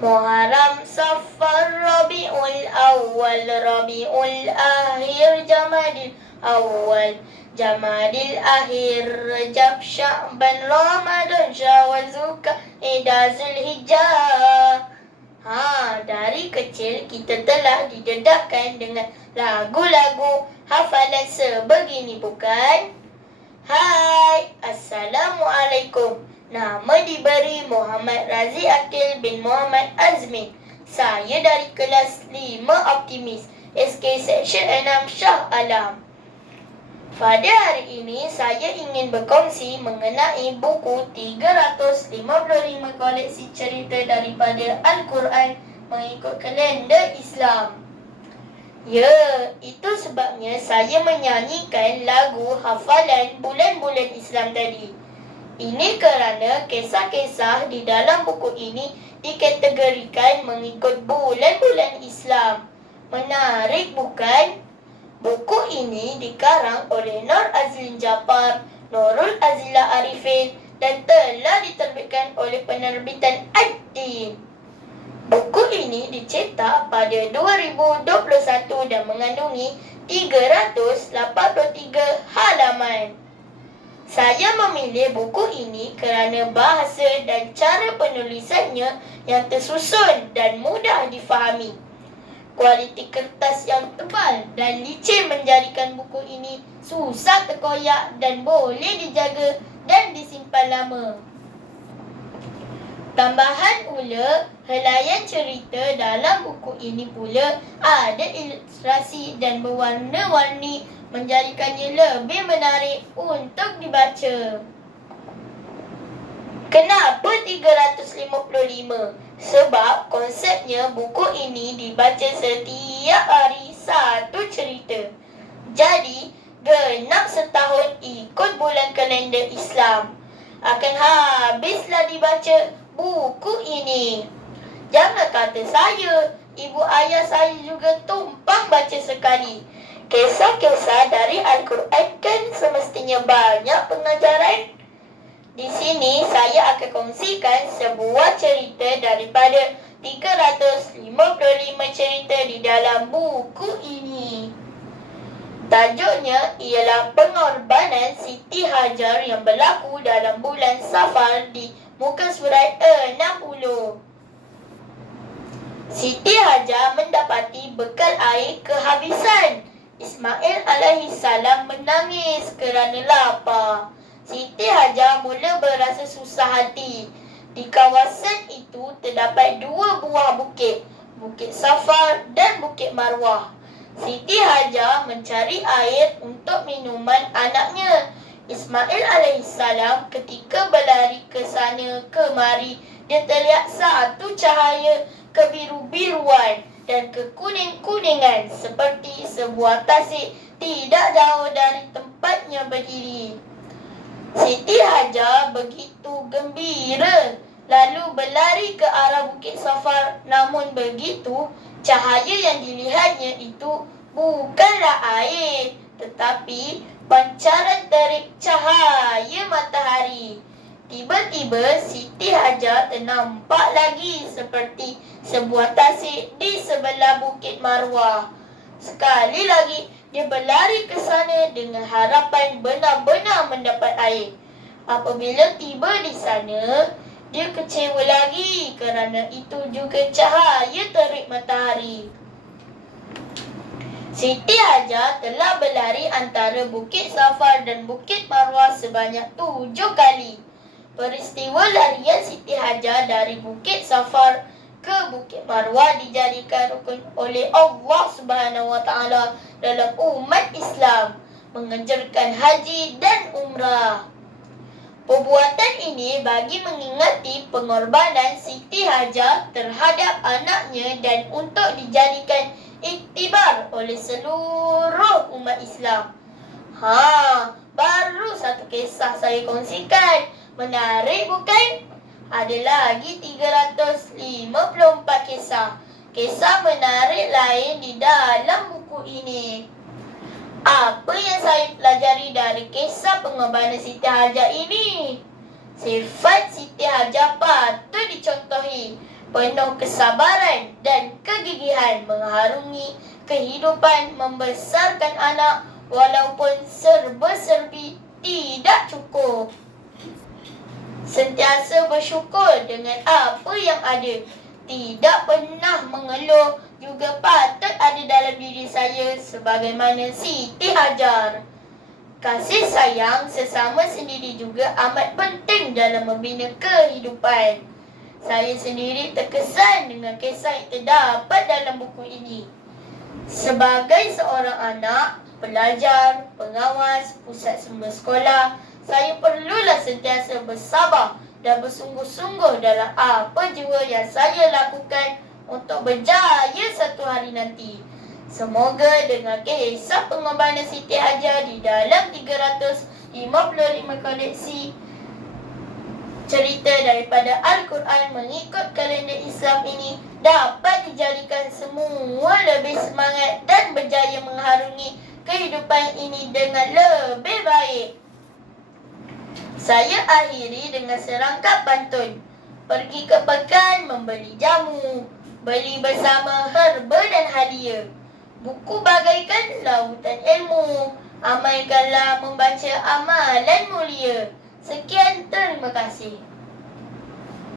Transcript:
Muharram, Safar, Rabiul Awal, Rabiul Akhir, Jamadil Awal, Jamadil Akhir, Rajab, Sya'ban, Ramadan, Syawal, Zulqa'dah, Zulhijjah. Dari kecil kita telah didedahkan dengan lagu-lagu hafalan sebegini, bukan? Hai, Assalamualaikum. Nama diberi Muhammad Razi Akil bin Muhammad Azmin. Saya dari kelas 5 Optimis, SK Seksyen 6 Shah Alam. Pada hari ini, saya ingin berkongsi mengenai buku 355 koleksi cerita daripada Al-Quran mengikut kalender Islam. Ya, itu sebabnya saya menyanyikan lagu hafalan bulan-bulan Islam tadi. Ini kerana kisah-kisah di dalam buku ini dikategorikan mengikut bulan-bulan Islam. Menarik, bukan? Buku ini dikarang oleh Nur Azlin Jaafar, Nurul Azila Arifin dan telah diterbitkan oleh penerbitan Ad-Din. Buku ini dicetak pada 2021 dan mengandungi 383 halaman. Saya memilih buku ini kerana bahasa dan cara penulisannya yang tersusun dan mudah difahami. Kualiti kertas yang tebal dan licin menjadikan buku ini susah terkoyak dan boleh dijaga dan disimpan lama. Tambahan pula, helaian cerita dalam buku ini pula ada ilustrasi dan berwarna-warni menjadikannya lebih menarik untuk dibaca. Kenapa 355? Sebab konsepnya buku ini dibaca setiap hari satu cerita. Jadi, genap setahun ikut bulan kalender Islam. Akan habislah dibaca buku ini. Jangan kata saya, ibu ayah saya juga tumpang baca sekali. Kisah-kisah dari Al-Quran kan semestinya banyak pengajaran. Di sini saya akan kongsikan sebuah cerita daripada 355 cerita di dalam buku ini. Tajuknya ialah Pengorbanan Siti Hajar yang berlaku dalam bulan Safar di muka surat 60. Siti Hajar mendapati bekal air kehabisan. Ismail alaihissalam menangis kerana lapar. Siti Hajar mula berasa susah hati. Di kawasan itu terdapat 2 buah bukit, Bukit Safar dan Bukit Marwah. Siti Hajar mencari air untuk minuman anaknya, Ismail alaihissalam. Ketika berlari ke sana kemari, dia terlihat satu cahaya kebiru-biruan dan kekuning-kuningan seperti sebuah tasik tidak jauh dari tempatnya berdiri. Siti Hajar begitu gembira lalu berlari ke arah Bukit Safar. Namun begitu, cahaya yang dilihatnya itu bukanlah air, tetapi pancaran terik cahaya matahari. Tiba-tiba Siti Hajar ternampak lagi seperti sebuah tasik di sebelah Bukit Marwah. Sekali lagi dia berlari ke sana dengan harapan benar-benar mendapat air. Apabila tiba di sana, dia kecewa lagi kerana itu juga cahaya terik matahari. Siti Hajar telah berlari antara Bukit Safar dan Bukit Marwah sebanyak 7 kali. Peristiwa larian Siti Hajar dari Bukit Safar ke Bukit Marwah dijadikan rukun oleh Allah Subhanahu Wa Taala dalam umat Islam, mengajarkan haji dan umrah. Perbuatan ini bagi mengingati pengorbanan Siti Hajar terhadap anaknya dan untuk dijadikan iktibar oleh seluruh umat Islam. Baru satu kisah saya kongsikan. Menarik, bukan? Ada lagi 354 kisah. Kisah menarik lain di dalam buku ini. Apa yang saya pelajari dari kisah pengorbanan Siti Hajar ini? Sifat Siti Hajar patut dicontohi. penuh kesabaran dan kegigihan mengharungi kehidupan membesarkan anak walaupun serba-serbi tidak cukup. Sentiasa bersyukur dengan apa yang ada, tidak pernah mengeluh juga patut ada dalam diri saya sebagaimana Siti Hajar. Kasih sayang sesama sendiri juga amat penting dalam membina kehidupan. Saya sendiri terkesan dengan kisah yang terdapat dalam buku ini. Sebagai seorang anak, pelajar, pengawas, pusat sumber sekolah, saya perlulah sentiasa bersabar dan bersungguh-sungguh dalam apa jua yang saya lakukan untuk berjaya satu hari nanti. Semoga dengan kisah pengorbanan Siti Hajar di dalam 355 koleksi cerita daripada Al-Quran mengikut kalender Islam ini dapat dijadikan semua lebih semangat dan berjaya mengharungi kehidupan ini dengan lebih baik. Saya akhiri dengan serangkap pantun. Pergi ke pekan membeli jamu, beli bersama herba dan halia. Buku bagaikan lautan ilmu, amalkanlah membaca amalan mulia. Sekian, terima kasih.